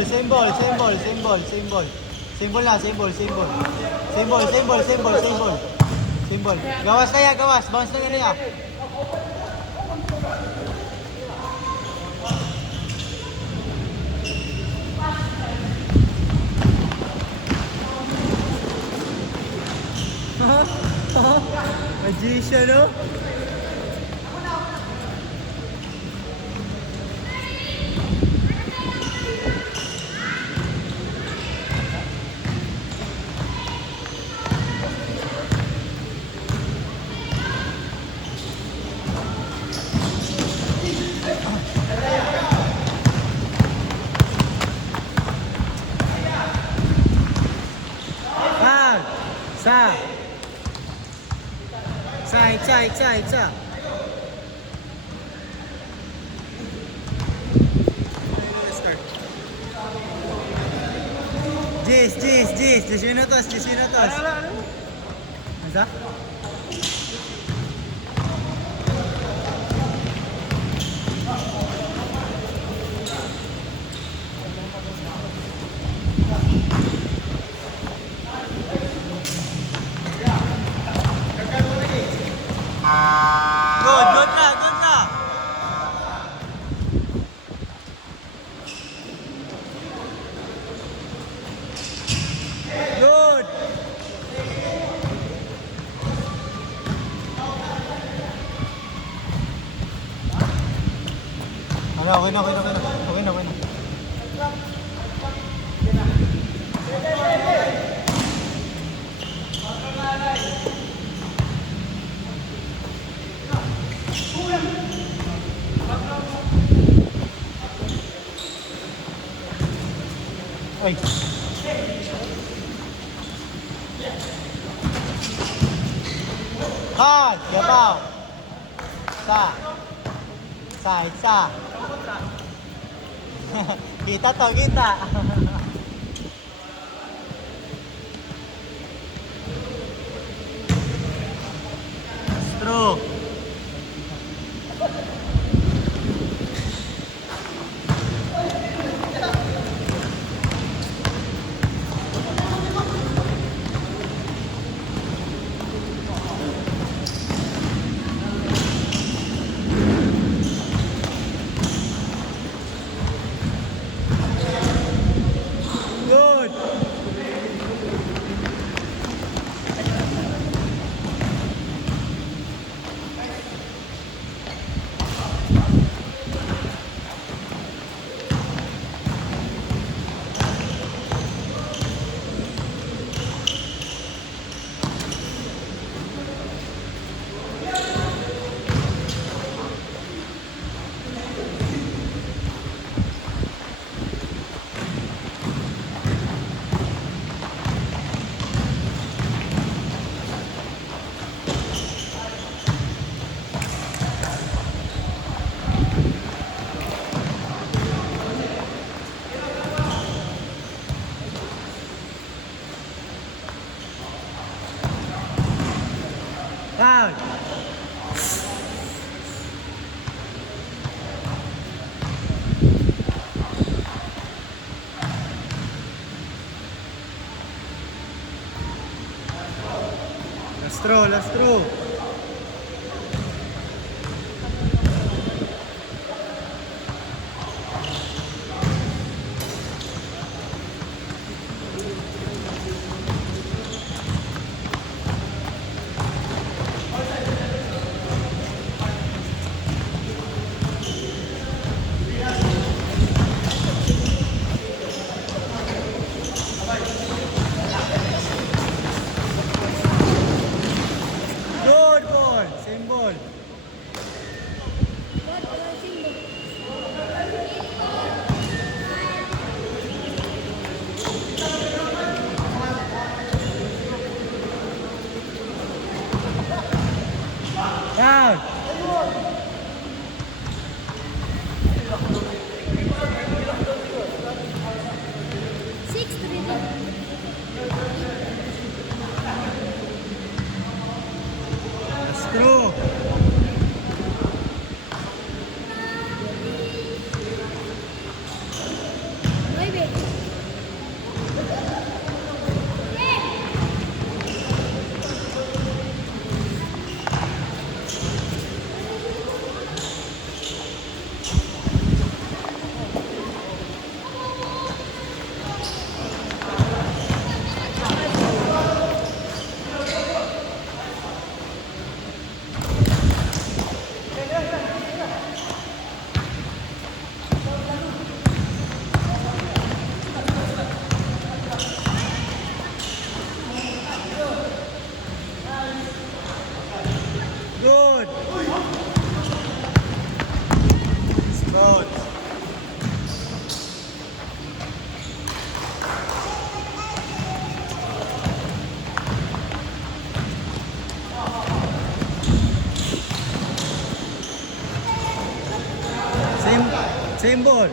ball, same ball, same ball, same ball, same ball. Same ball na, same ball, same ball. Same ball, same ball, same ball, same ball. Same ball. Gawas na ya, gawas. Bounce na yan ya. Magician, no? Isa. Jis. 10 minutos. Masa? Good na. Good. Okay na. Ay. Hard, yabaw. Isa. Kita. Stroke. Out. Last throw. Good. Same ball.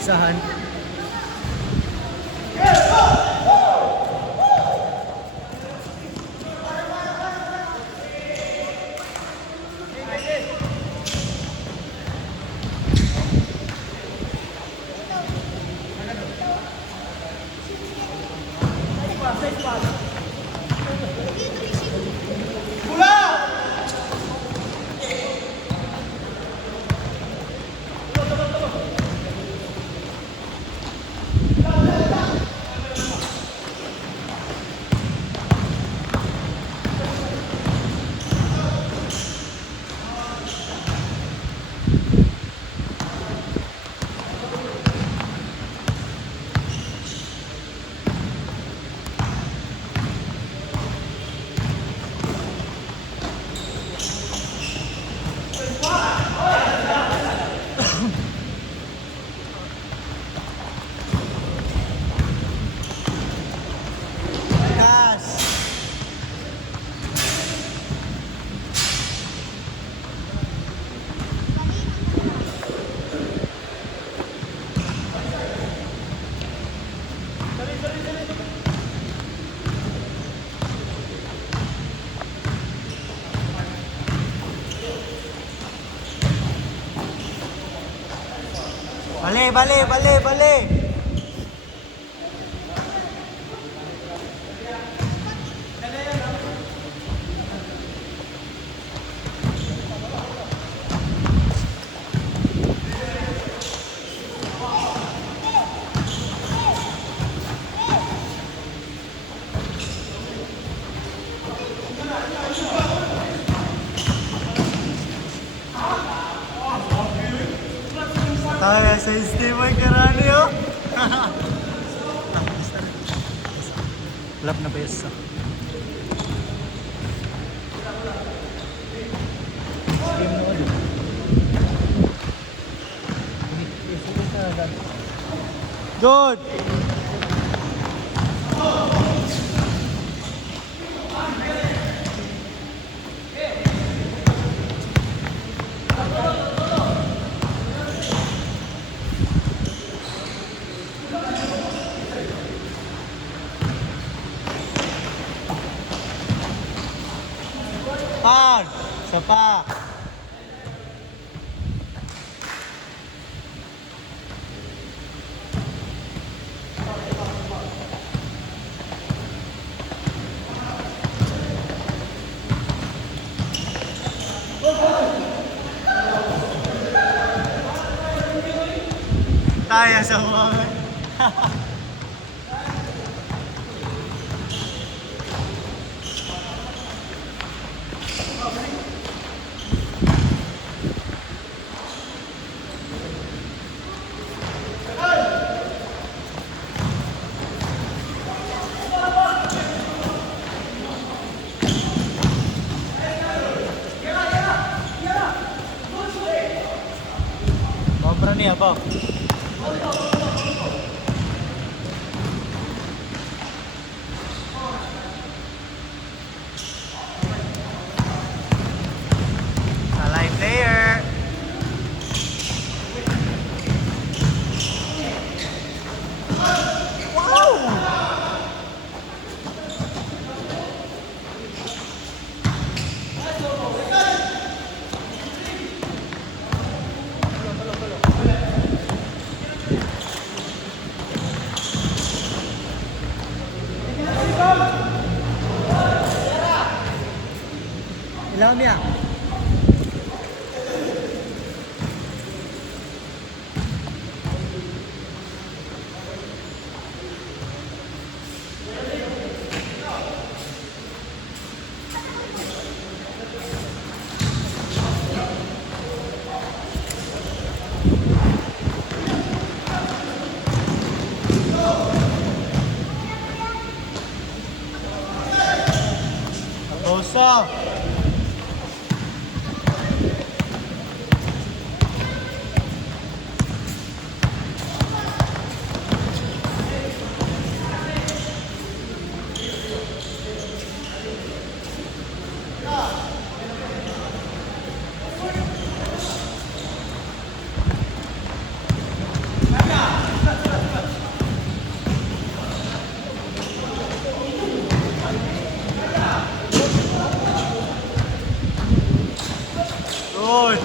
Isahan. Bale, bale, bale, bale. Tayo sa Steven Karani, oh. Lap na ba yasa? Good! Pan! Isa pa! Tayo sa mga... Kompra niya po. Alay player. Wow! Ilang niya? Bosa! Good.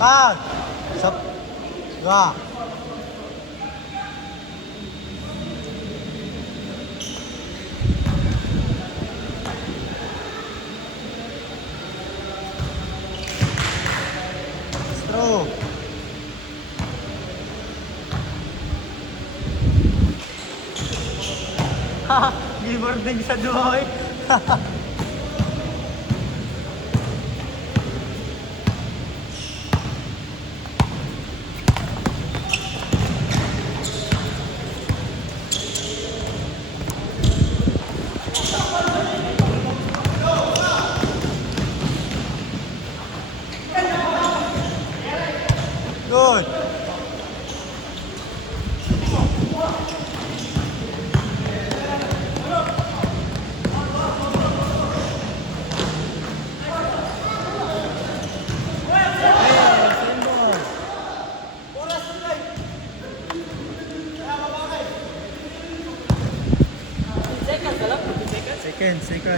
Tag. Sap. Ga. Stroke. Ha, gibording sa duhoy. Good.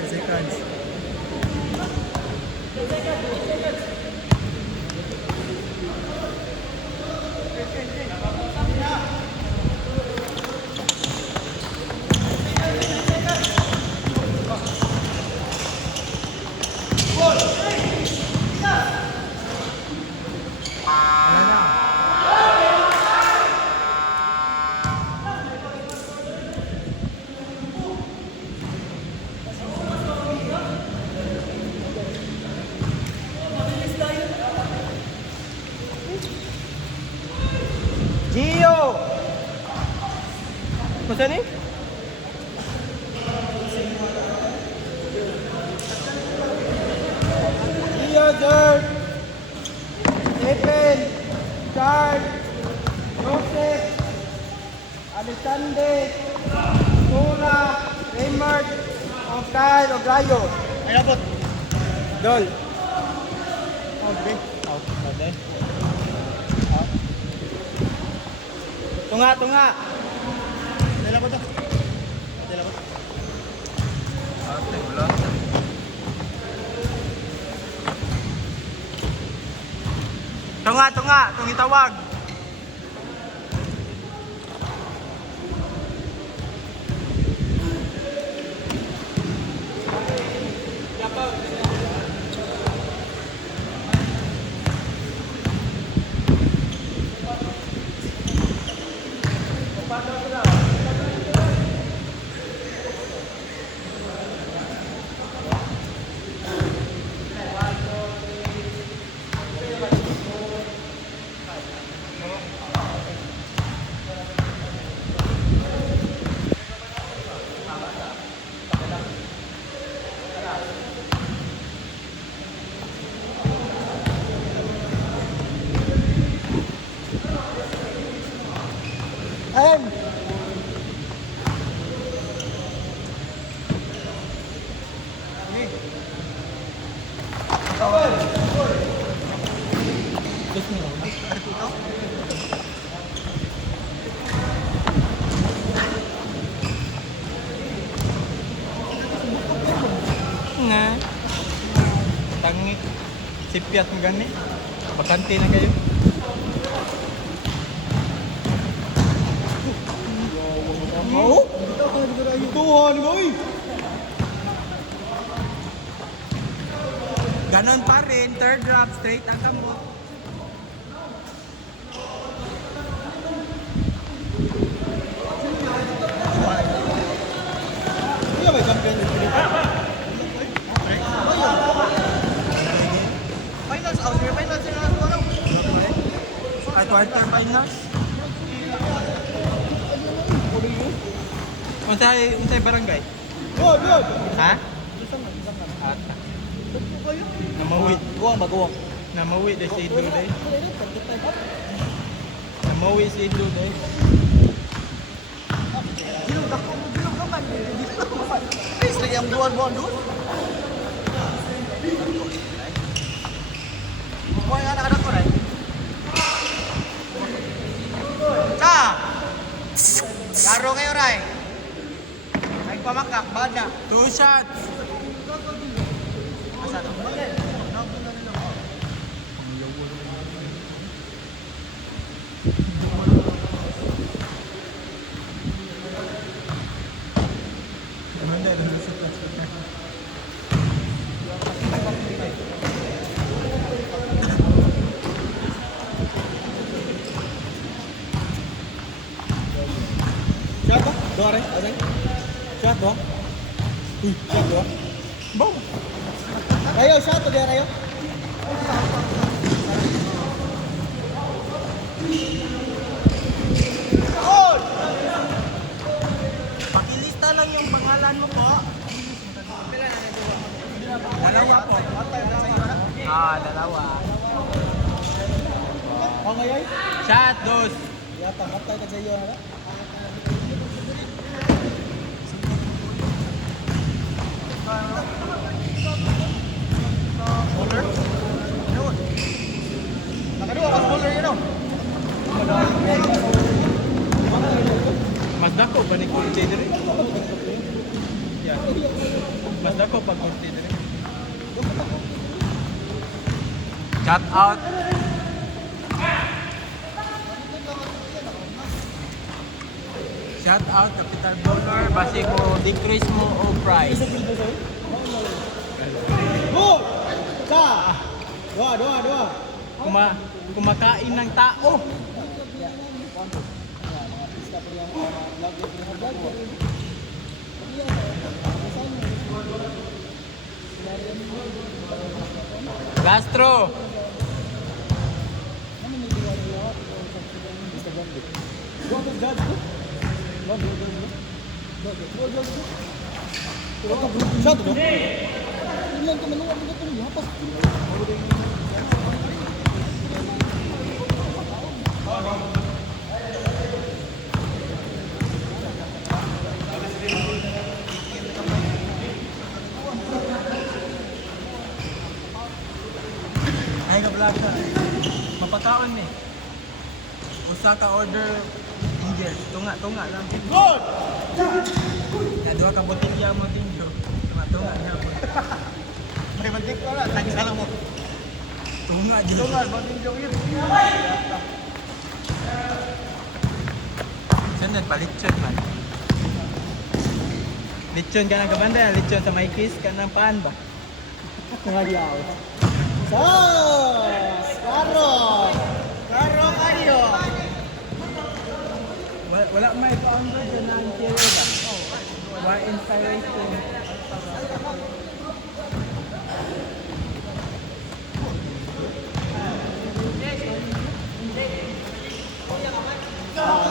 Seconds. Gio! Masa ni? Gio, George! Stephen! Charles! Joseph! Alexander! Tura! Raymond! Kyle! Obrayo! Ay, abot! Dol! Okay. Okay. Tunga! Dala ko to. Ate, wala. Tunga! Tungitawag! Ayun! Nga. Tangi. Sipiat mo gani. Bakante na kayo. Oh? Tuhan, boy! Ganon pa rin, third drop, straight ang kamo. Iya ba champion ng Pilipinas? Finals, finals na ano? Quarter finals. Unsay barangay? Good, good. Ha? Isang nga. Ata. Kayo? Namawi. Guwang ba, guwang? Namawi dahil si Idlo dahil. Namawi si Idlo dahil. Bilog ako, bilog naman. Please, lagi ang buwan-buwan doon. Kuha yung anak-anak ko, right? Sa! Laro kayo, Ray. Ay, pamakak, bad na. 2 shots. Asan? Shot ba? Dua rin? Asan? Shot ba? Shot ba? Boom. Rayo, shot o di Rayo? Goal! Pakilista lang yung pangalan mo po. Dalawa po. Dalawa. Oh, ngayon? Shot, dos. Yata, matay ka sa iyo, ha? Bowler? Ano? Nakadua ka sa bowler yun, no? Mas dako ba ni Kurti dire? Yan. Mas dako pag Kurti dire. Shot out. Shout out Capital Bowler, base mo decrease mo o price. Goal! Sa! Dua. Kumakain ng tao. Gastro. Shot ba? Ilan ka manuwa mo dito niya? Hapas. Ay ka vlog na. Mapakaon ni. Usa ka order Angel. Tunga lang. Goal! Na duha ka botelya mo tinjo. Tunga na mo. May mantik ko na. Tagsa lang mo. Tunga jud. Tunga, mantik yung yun. Sunod pa lechon man. Lechon ka ng kabanda, lechon sa may kiss ka ng paan ba? Ngaliaw. Sos! Karo! Karo kayo! Wala may pa-under dyan na ang kilo ba? Why inspiration?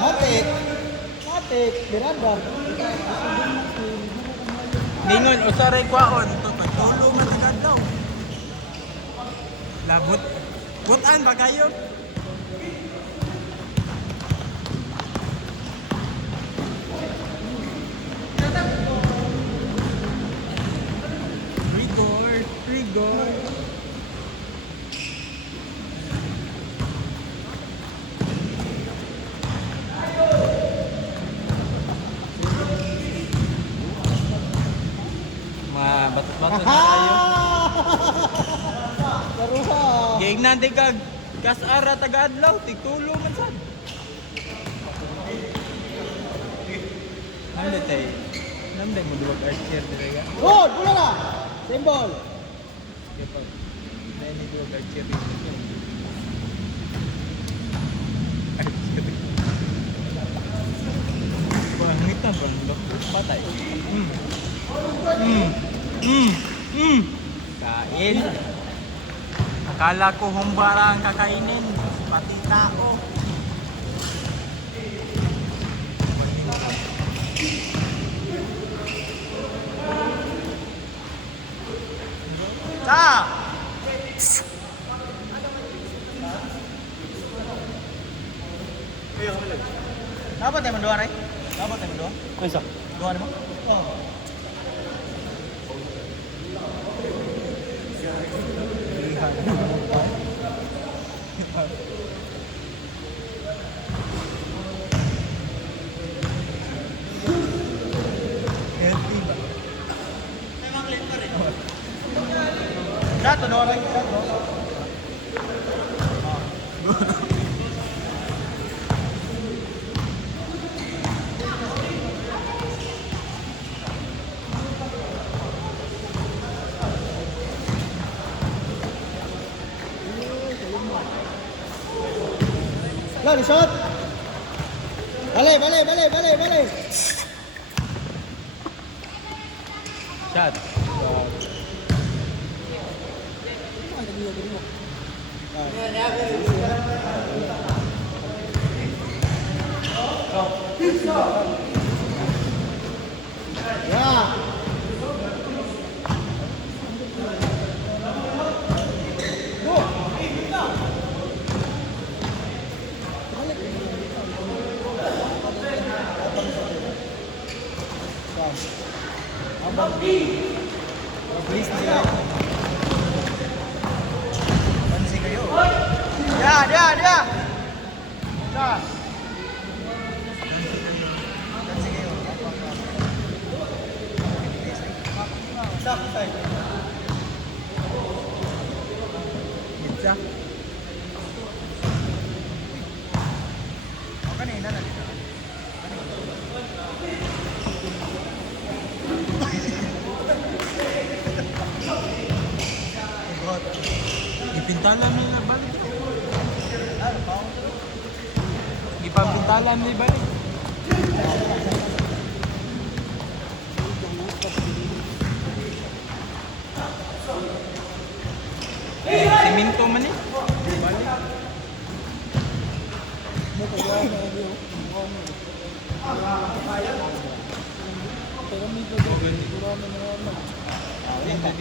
Matik! Matik! Miranda! Ningon, usaray kwaon. Tulo matagad daw. Labot. Butan ba kayo? Rigor. Batot-batot na tayo. Karuha! Giignan di kag kasara taga-adlaw, tigtulo man sad. Namday tay. Namday mo duwag archer dire ga. Goal! Pula ka! Symbol! Kapag nani duwag archer dito. Pangita bang patay. Kain. Akala ko humbara ang kakainin. Pati tao. tayo mo doon, Ray? Abot tayo mo doon? Ano sa? Doon mo? Oo. Dato doon, Ray. Dato. Lari, shot! Bale, bale, bale, bale, bale! Shot. Yeah! Mabilis na sila. Pansin kayo. Dia! Dia! Pansin kayo. Stop, stop. Pizza. O kanina na dito. Ipintalan nila balik. Ipapintalan nila balik. Siminto man eh. Balik.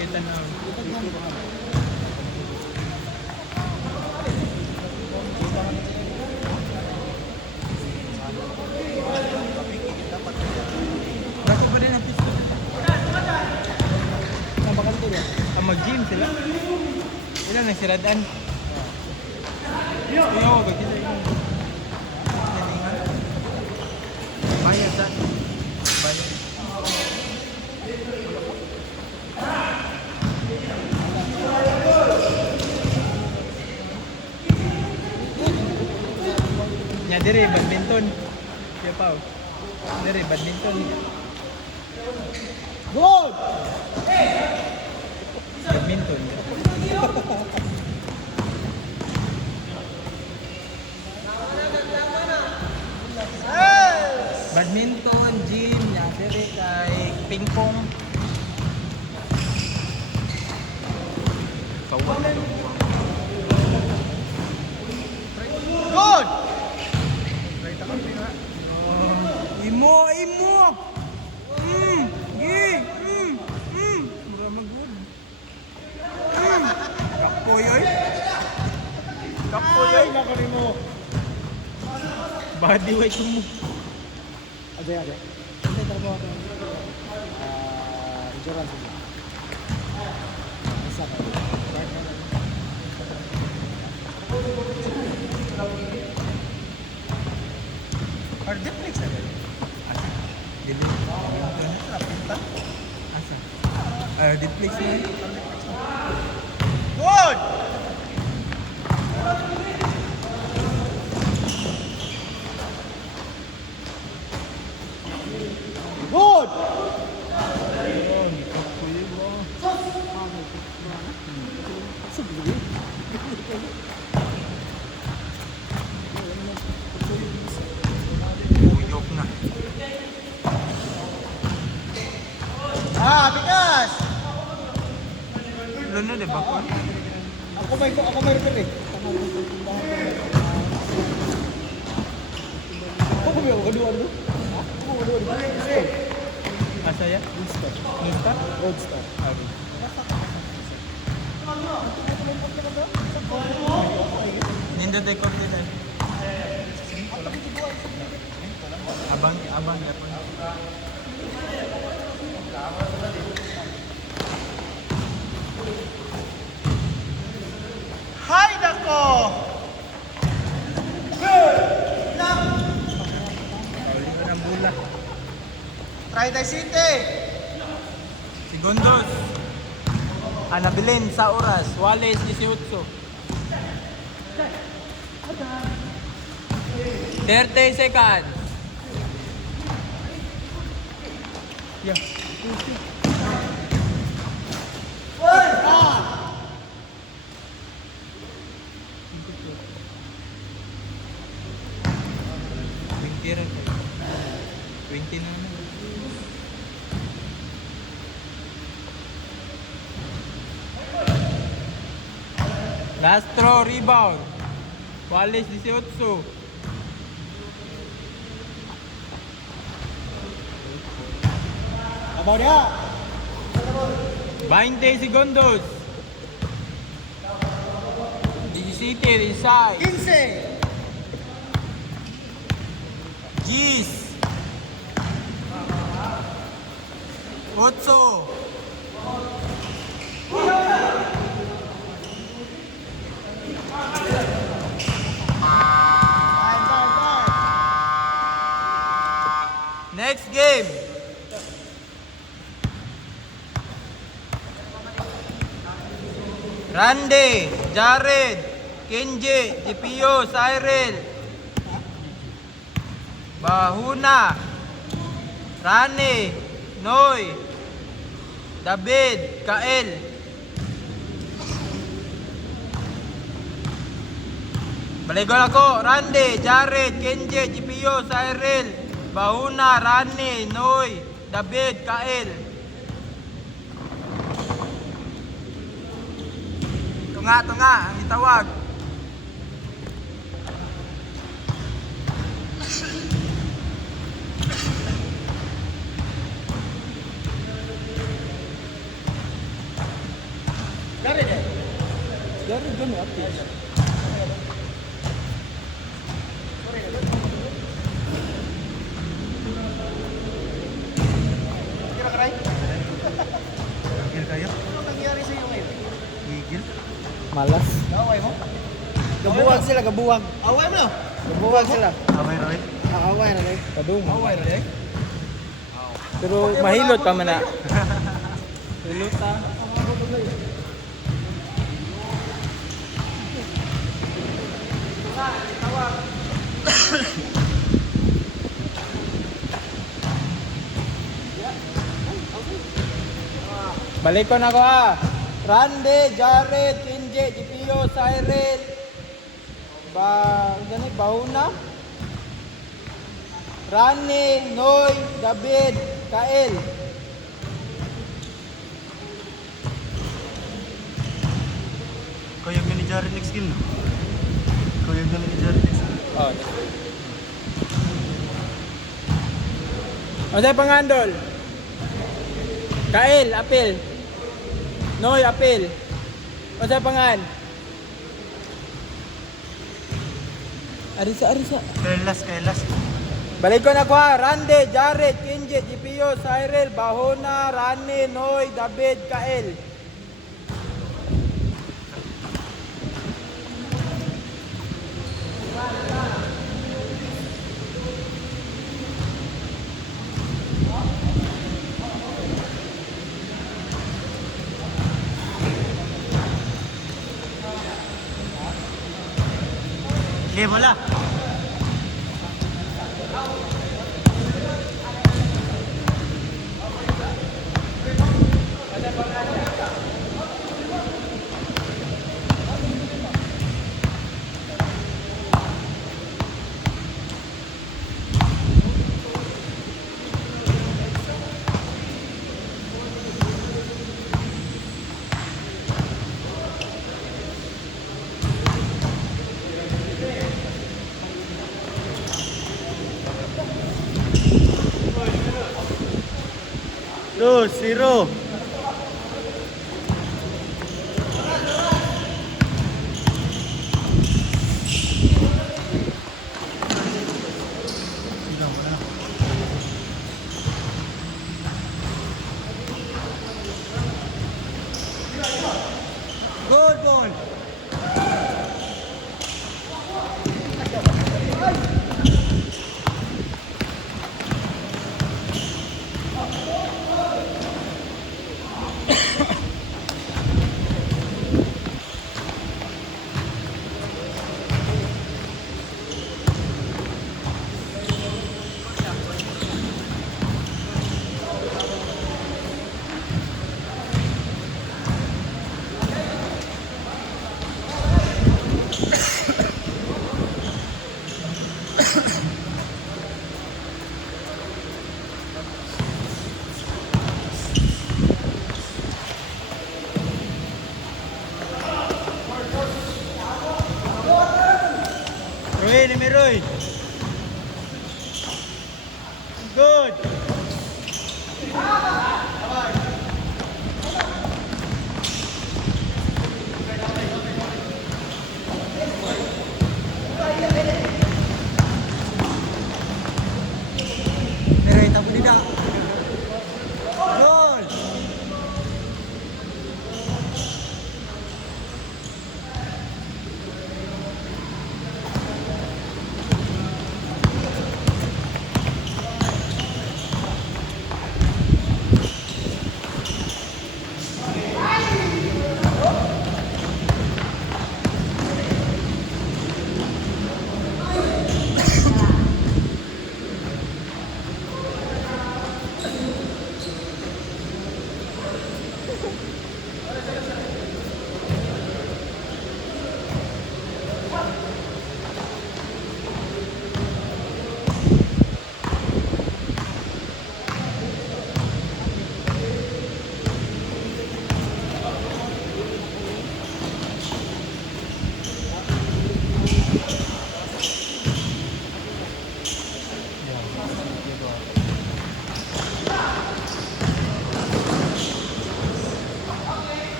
Kita na. Bako ba din ang pistol? Mag-gym sila. Ilan na siradaan? Ayaw, bagila yun. Bayad sa. Bayad. Nya dire badminton. Siya pa. Dire badminton. Good! Badminton. Badminton, gym, nya dire kay pingpong. Kawan. Good! Imo. Gi. Mura magud. Kapoy oy. Ay, nakari mo. Body weight mo. Ade. Hindi trabaho ako. Insurance. Isa ka. Or duplex na ba? Asa? Dili. Pinta? Asa? Duplex na. Good! Good! Uyok na. Bigas! Lalo na ba ko? Ako may repair eh. Ako may kaduan do. Ako kaduan. Asa ya? Roadstar. Nista? Roadstar. Okay. Nindo tayo komple na. Abang ya po. Hay nako! Pauli ko ng bula. Trinidad City! Segundos. Anabilin sa oras. Wallace 18. 30 seconds. Yeah. Rin. 20 na naman. Last throw, rebound. Wallace 18. Abaw niya! 20 segundos. 17 inside. 15! Gis. 8. Next game. Randy, Jared, Kenji, GPO, Cyril, Bahuna, Rani, Noy, David, Kael. Baligon ako, Randy, Jared, Kenji, GPO, Cyril, Bahuna, Rani, Noy, David, Kael. Tunga, ang itawag. Jared gano'n ate. Kira karay? Gil kayo? Ano nangyari sa'yo ngayon? Gigil? Malas. Away mo? Gabuwag sila, gabuwag. Away mo na? Gabuwag sila. Away Roy? Nakaway na lang. Kadung. Away Roy? Pero mahilot pa man na. Hilot ta. Balik ko na ko Randy, Jared, Kenji, GPO, Cyril. Ganit, Bahuna. Rani, Noy, David, Kael. Kaya gani Jared next game no? Kaya gani Jared next game. Oh. Ano sa'yo pangandol? Kael, apil. Noy, apil. Ano sa'yo pangan? Arisa. Kailas. Balik ko na ko Randy, Jared, Kenji, GPO, Cyril, Bahona, Rani, Noy, David, Kael. Okay, wala. Dos, zero. Roy. Good. Pero ito po nila. Goal.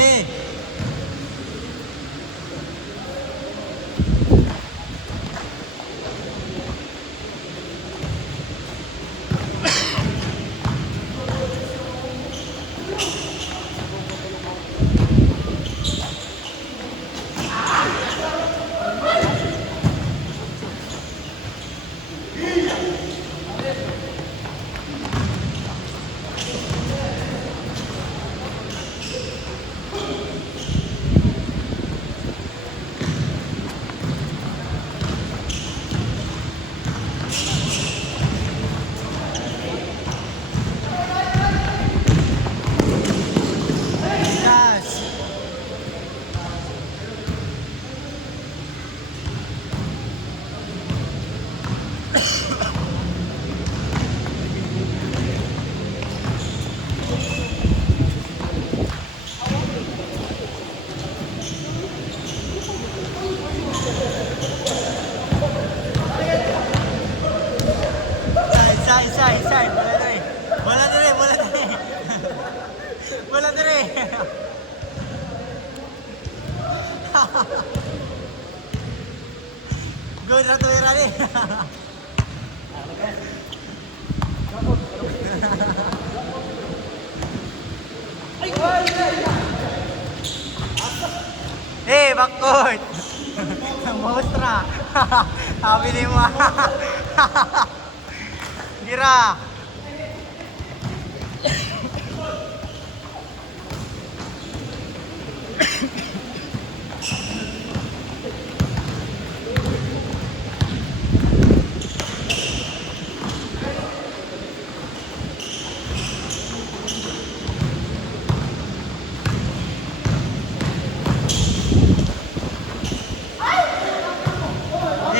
Eh. Yes. Side. Bola dire. Bola dire. Good na to Irani. Eh, backcourt. Mostra. Sabi ni mo. Gira.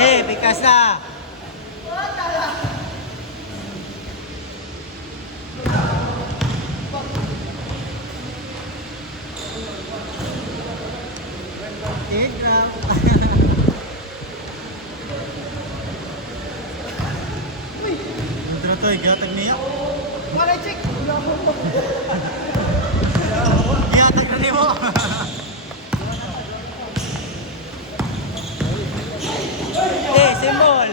Eh, pikas na. Teardrop. Ito to, igatag niya. Wala check. Igatag na niya mo. Eh, symbol.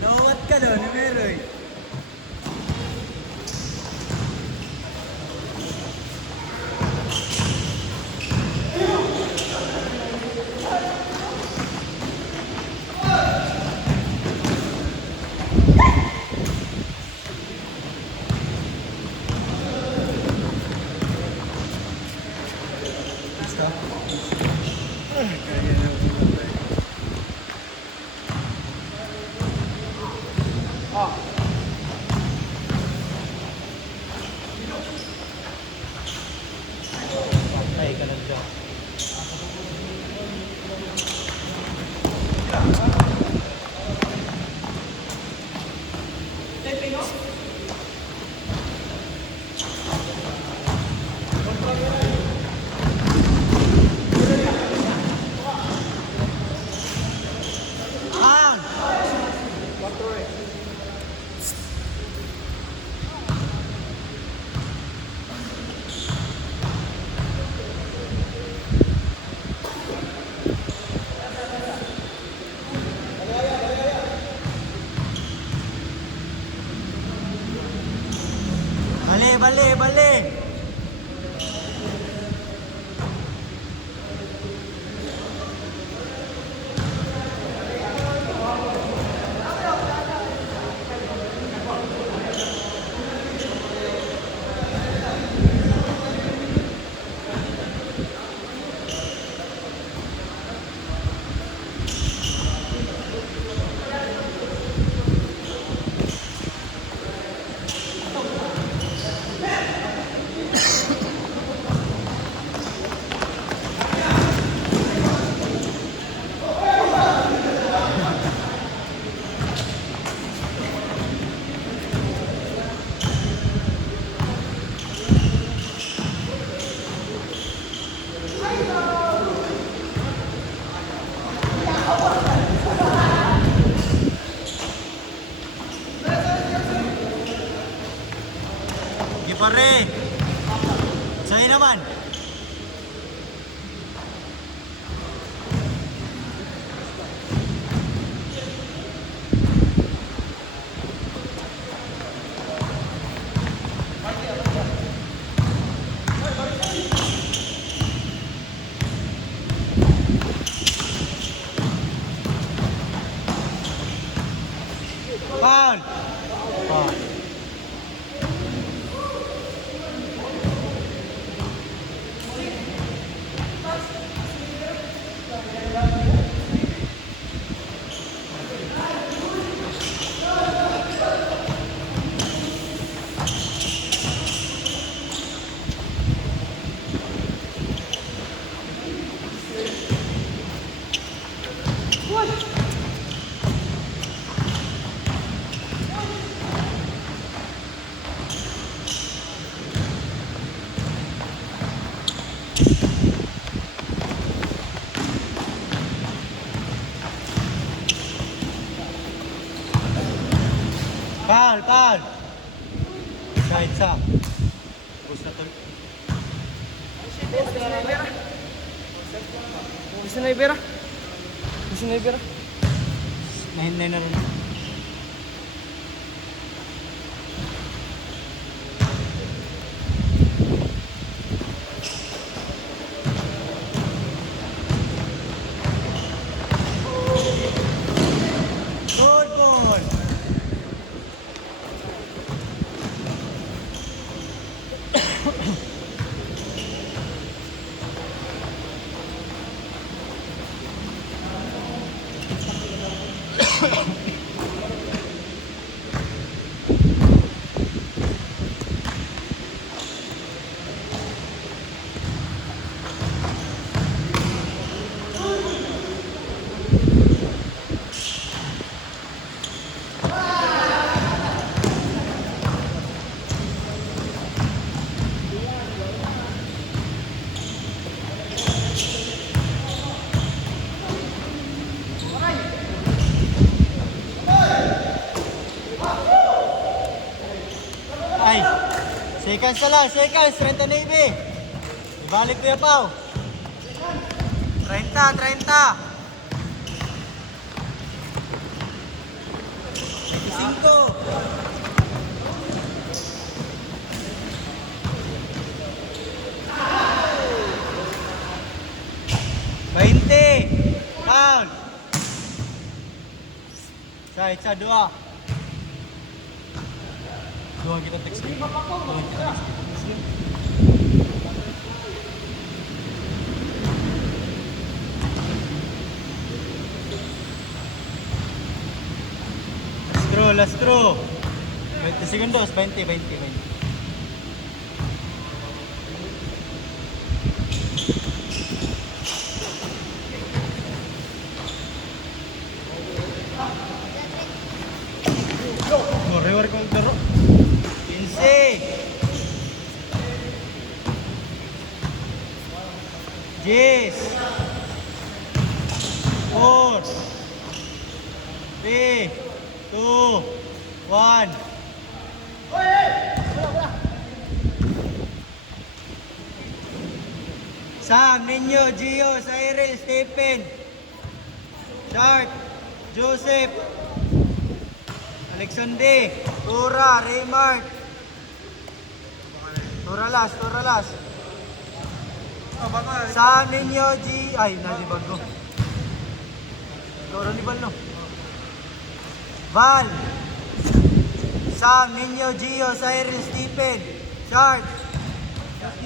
Nawat ka daw, numero eh. Patay ka lang dyan. Ang! Bali, bali, bali! Sige pare! Sa'yo naman! Foul! Foul. Foul, foul! Side sa. Push na to. Gusto na ibera. Gusto na ibera. Nahinay na rin. Good ball! Ay, seconds na lang, seconds, 30 na ibi. Ibalik ko yung pao. 30, 30. 25. 20. Foul. Sa dua. Dua kita text. Dua kita text. Last throw. 20 segundos, 20. Corre con el perro. 15. 10. 4. 3. 2, 1. Sam, Ninyo, Gio, Cyril, Stephen, Shark, Joseph, Alexander, Tura, Raymart, Tura last. Sam, Ninyo, G, ay, nalibag ko. Tura libal no. Val, Sam, Ninyo, Gio, Cyril, Stephen, Shark,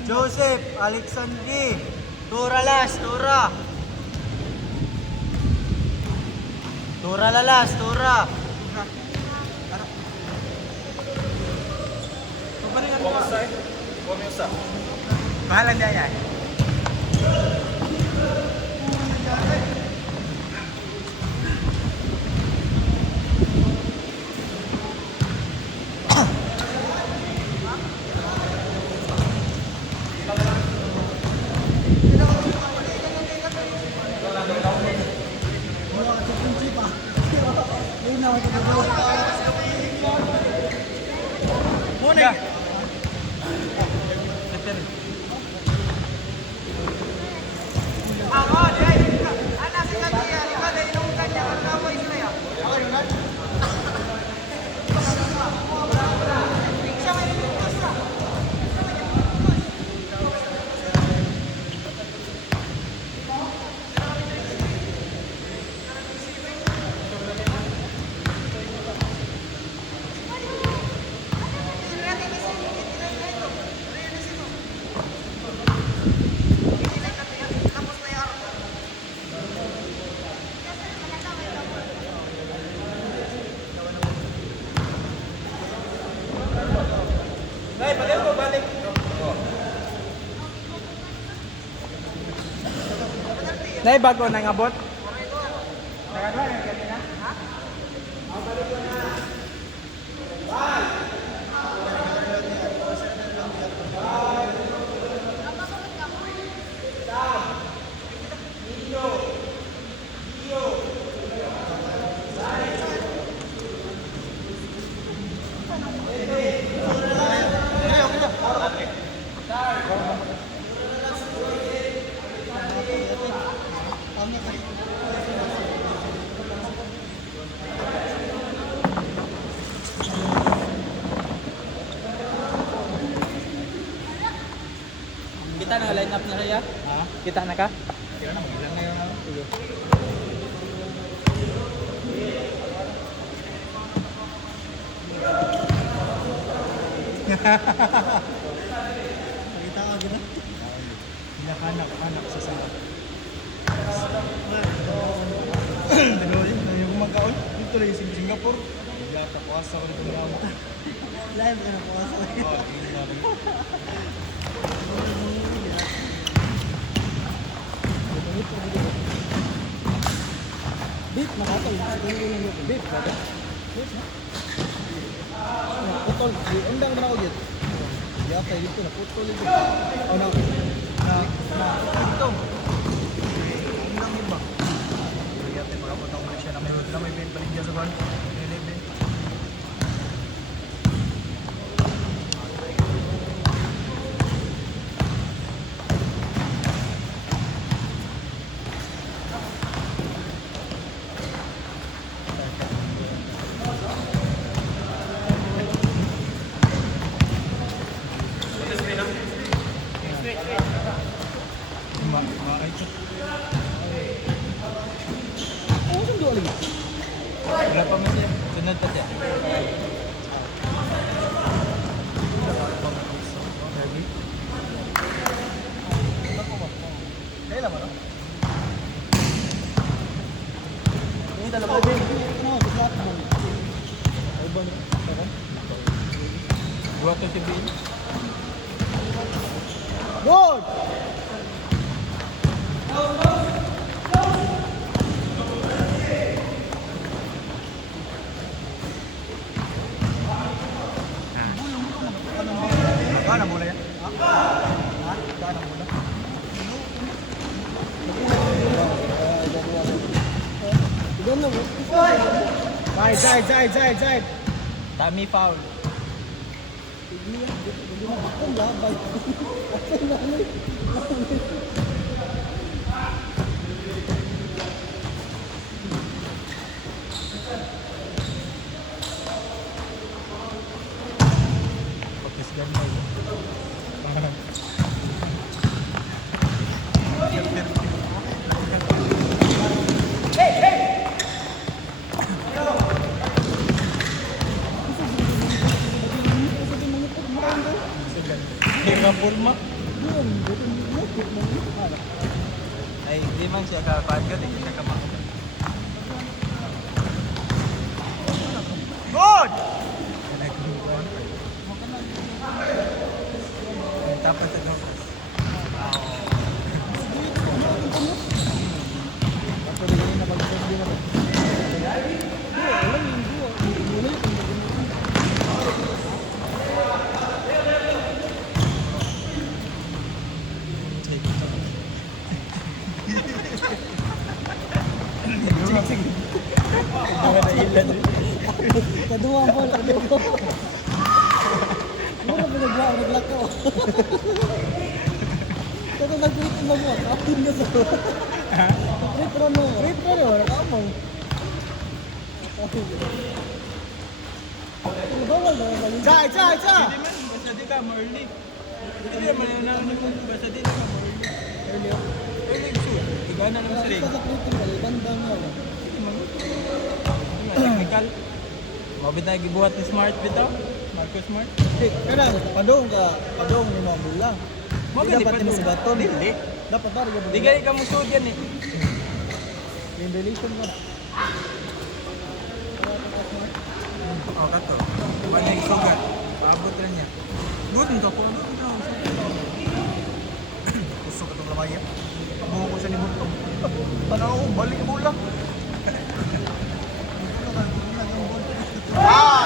Joseph, Alexandri, Tura last, Tura. Tura lalas, Tura. Mahalan niya yan. Muna. Nay bago nang abot. Kita na line up na kaya? Ha? Kita na ka? Kira na, ilan na yun. Nakita ka gina? Hinakanak sa sarap. Yung kumagaon, dito lang yung Singapore. Hindi ata puwasa ko dito na mo. Live ka na puwasa ko. Beat makatay. Beat kada. Putol. Undang na ako gid. Yata dito na putol dito. Oh no. Dito. Undang yun ba? Yata makaputol na siya na may ben balik sa ban. Ito. Ano saan doon lagi? Wala pa man siya. Sunod pa siya. Kailan mo no? Ini dalawa din. Ano, lahat mo. Ay ba no? Buhat ko si Bill. Good! Gana bola yan? Ha? Gana bola? Side. Tummy foul. Pagkis ganda yun. Kaya pulma. Ay, di man siya kapagod. Hindi siya kamakot. Good! Tapos ito. Kaduwa po, kaduwa. Mura pinagwa, naglakaw. Pero nag-rate na mo, kapin na sa... Rate na mo, nakamang. Bawal na naman. Chay! Hindi man, basta di ka ma-early. Hindi man nananong mo, basta di ka ma-early. Early shoot. Igana naman sa ring. Sa rating ka, ibandang mo. Technical. Mabit na gibuhat ni Smart bitaw. Marco Smart. Kaya padong ni mo mula. Maganda Dapat pa ni sa baton. Hindi. Dapat ba rin Di gani ka mo shoot yan eh. in relation mo. Oh, kato. Wala yung sugat. Paabot rin niya. Good nito po. Gusto ka itong lamay yan. Buho ko siya ni Buntong. Tanaw ko, balik mo lang.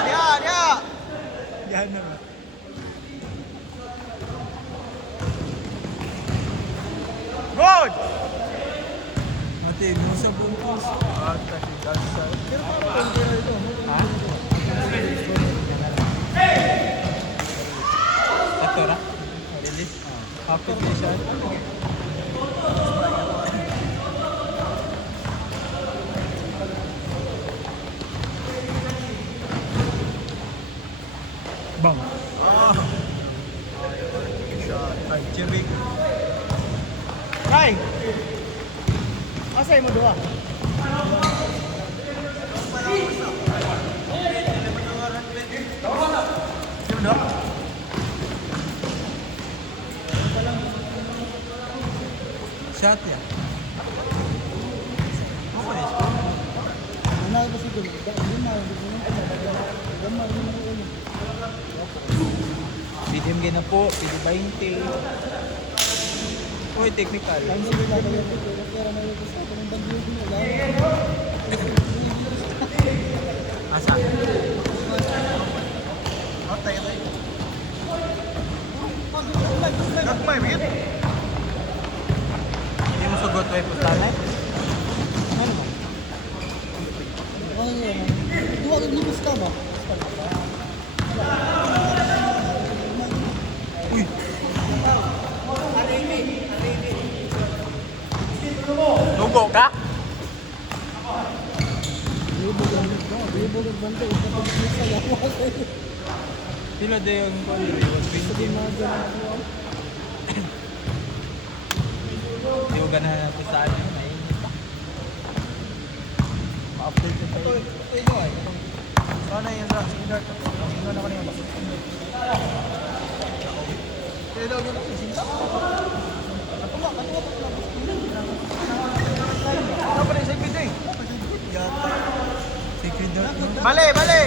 Dia. Yan naman. Good! Mati, mo sa bungkus. Ata si Dalsa. Pero parang konti na ito. Ha? Ito ra? Release? Application? Bang! Ay, Jimmy. Ay! Asay mo doa? Sino doa? Shot ya? Apa ya? Ano ba siguro? Medium gina po, pili 20. Uy, technical. Asa? Nagmay, bigit. Hindi mo sugot ay pustanay? Ano ba? Dua ka libis ka ba? Uy! Lugo ka? Sila din yung 120. ganahan natin sa ano, mainit pa. Ma-update ko Ito, tayo. ito ay. Sana yung rock. Sige, Dark. Sige na kanina ba? Kaya daw yun ako. Sinta. Katuwa pa lang. Ano pa rin sa ibig eh? Yata. Secret Dark. Bale, bale!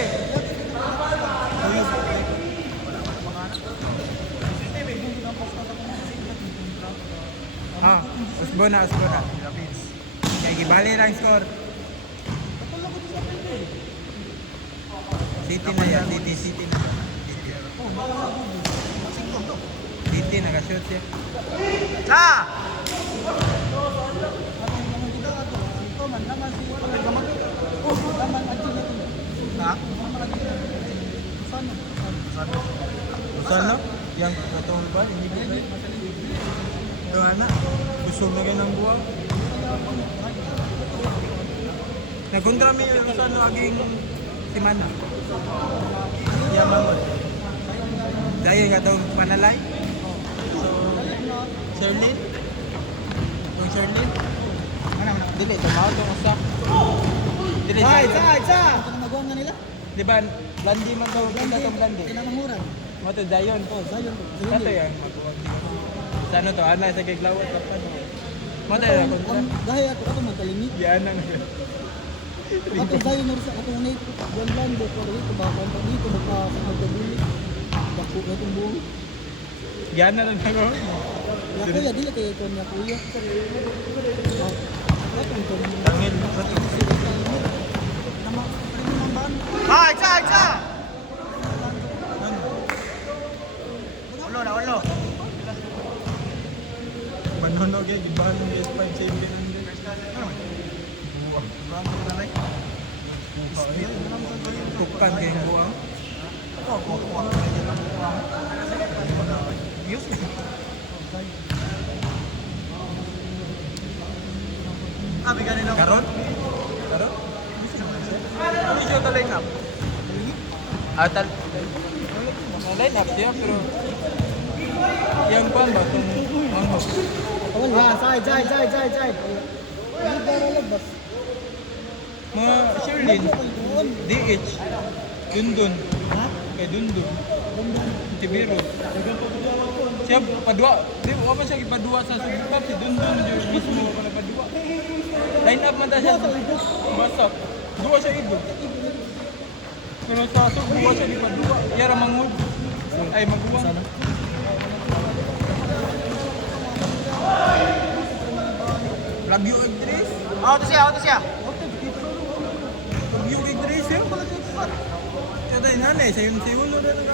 Ah, Usbona. Kaya gibali lang score. City na yan, City na. City nag-shoot siya. Sa! Ha? Usan no? Yang katong ba? Hindi ba? Yung anak, gusto na kayo ng buwan. Nagkontra mo yung usan no aging simana. Yaman mo. Dahil nga daw panalay. Sherlyn? Yung Sherlyn? Dili, tumaw itong usak. Dili, Side! Ano magawa nga nila? Di ba, blandi man daw, kita itong blandi. Kinangamuran. Mo to dayon po. Zion. Kato yan, magbuwag. Sa ano to, ana sa kiglawat ka pa no. Mo tayo na kontra. Dahil ako matalimit. Yan ang Ato Zion na rin sa atong nate. Buwan lang, dito rito. Baka dito, magkabili. Bako na itong buong. yan na lang ako. Ya kuya, dili kayo ito niya kuya. Tangil. Ay, sa! Ulo. Manonog yan, ibahan ng S5 sa yung Tukan kayo yung buwang. Abi ganun ako. Karon? Hindi siya line up. Line up siya pero yang kwan ba itong manghok? Side. Mga Sherlyn, DH, Dundun, kay Dundun, Tibiro. Siya padua, di ba pa siya ipadua sa Subukap, si Dundun yung mismo pa padua. Line up man ta siya, basak. Dua siya ibo. Pero sa Subuwa siya di padua, yara mangud. Ay magbuwang. Lagyo ang tres. Auto siya. Lagyo ang tres eh. Siya tayo nanay, sa yung siulo na lang.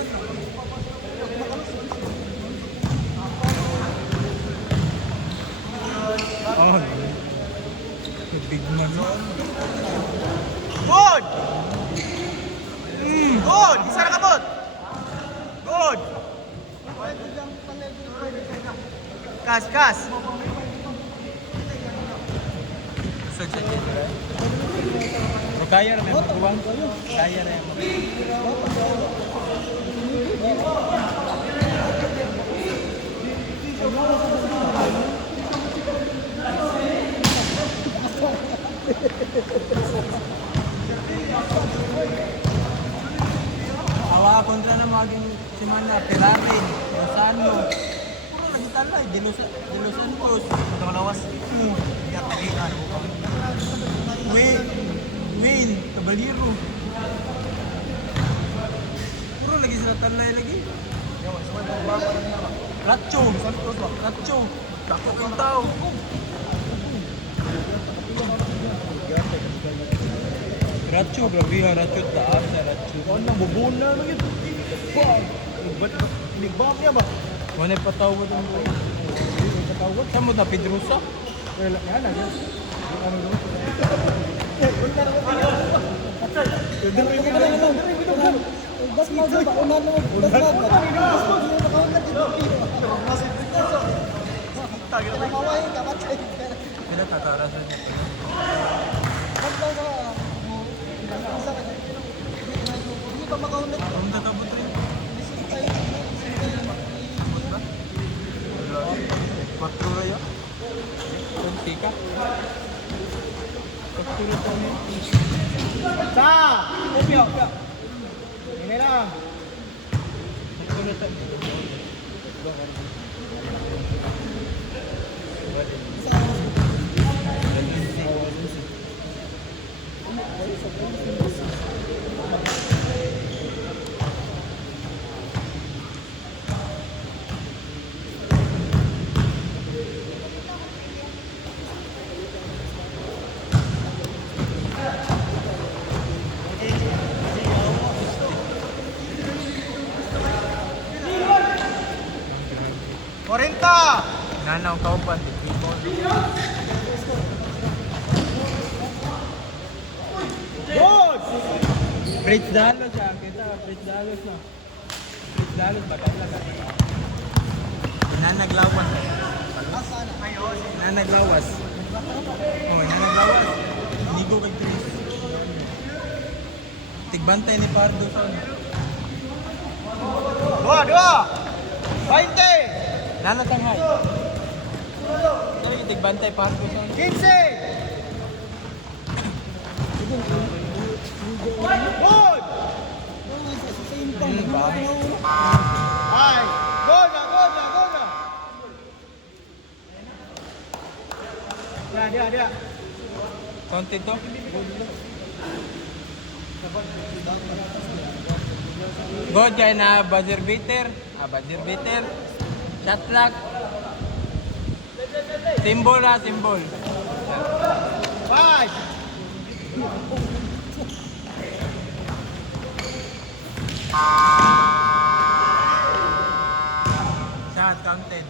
Oh, big man. Good! Good! Isa na kabot! Good! Kas! Sa siya. Pero kaya na may magbuwang. Kaya na yung awa kontra na maging simana, Peratin, Rosano. Puro nagtalay, Dilosan Cruz. Ito lawas. Iyak na ikan. Wayne, Caballero. Puro lagi sila talay lagi. Ratcho. Takot ang tao. Ratcho, grabe ha, Ratcho taas sa Ratcho. Ano nang bubuon na naman yun? Nigbam niya ba? Wala patawad ang buhay. Saan mo na, Pedrosa? Wala nga na yun. Kailan tatarasan niya pa yun? Ang tatabot rin. Wala. 4 raya. Sika. Pagsulit kami. Sa! Upyo! Ini lang. Pagsulit kami. Nanaw kauban di people. Good! Fritz Dalos siya. Kita, Fritz Dalos na. Fritz Dalos, badala ka. Nanaglawan. Nanaglawas. Oh, nanaglawas. Nigo kay Chris. Tigbantay ni Pardo sa Dua! 20! nanatanghay. Ito yung tigbantay Pardo sa 15! Good! babi. Ay! Go na! Dia. Konti to. God kaya na buzzer beater. Buzzer beater. Shot clock. Symbol. 5! Shot counted.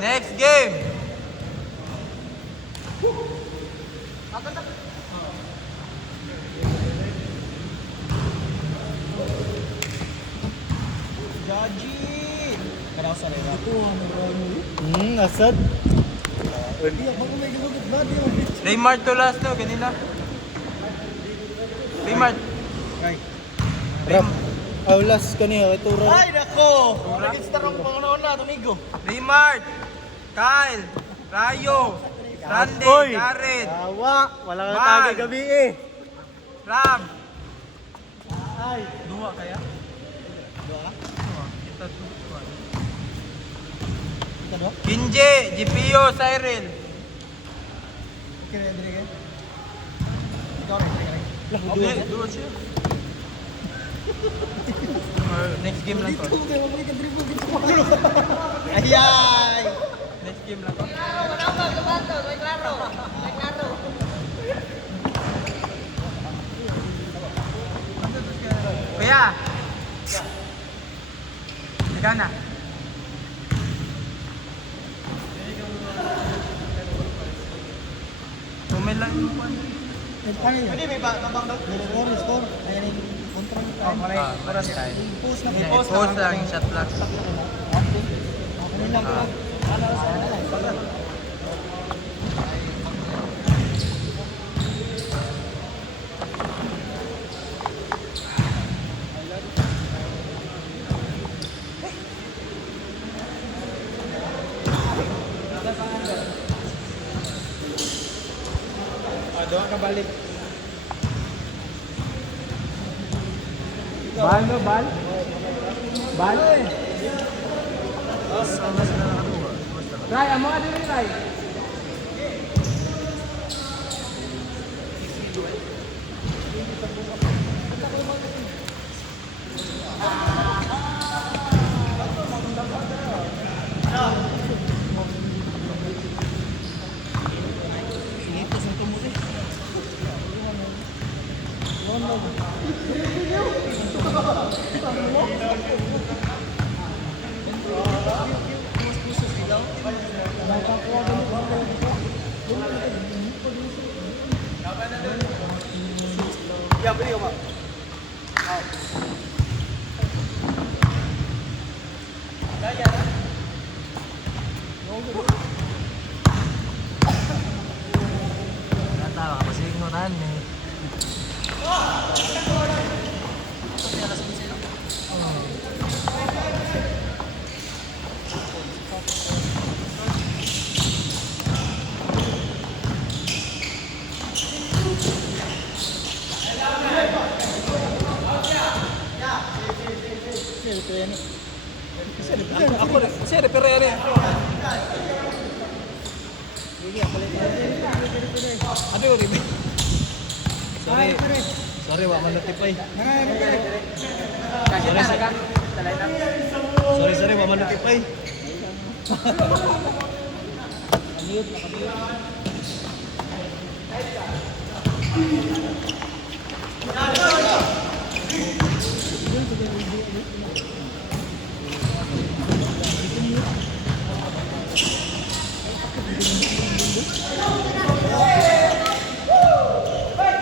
Next game. Jaji! Kanaw sa lera. Asad. Raymart to last no, ganina. Raymart. Ram. Aulas kaniya kay Turo. Ay, nako! Naging starong pangunaon na, tumigo. Raymart. Kyle. Rayo. Randy. Oy! Jared. Tawa. Wala Bal. ka tagay gabi eh. Ram. Ay. Dua kaya? Dua? Kita dua. Kita dua? Kinje. GPO. Cyril. Okay, Andre ka? Ikaw rin, Okay, dua siya. Next game lang to. Ayay! Next game lang to. Kuya! Ikaw na. Tumel lang yung kwan. Pwede may tabang daw? May score. Ayan yung control. Post Post na. Post lang, shot clock. Ano lang lang. Doon ka balik. Bal no, bal? Bal? Ray, amo ka din, Ray. Ya, beli apa? Natawa kasi ignoran eh. gani. Ako rin, kasi repair. Ano yung repair? Sorry, wa man notify. Sorry, wa man notify.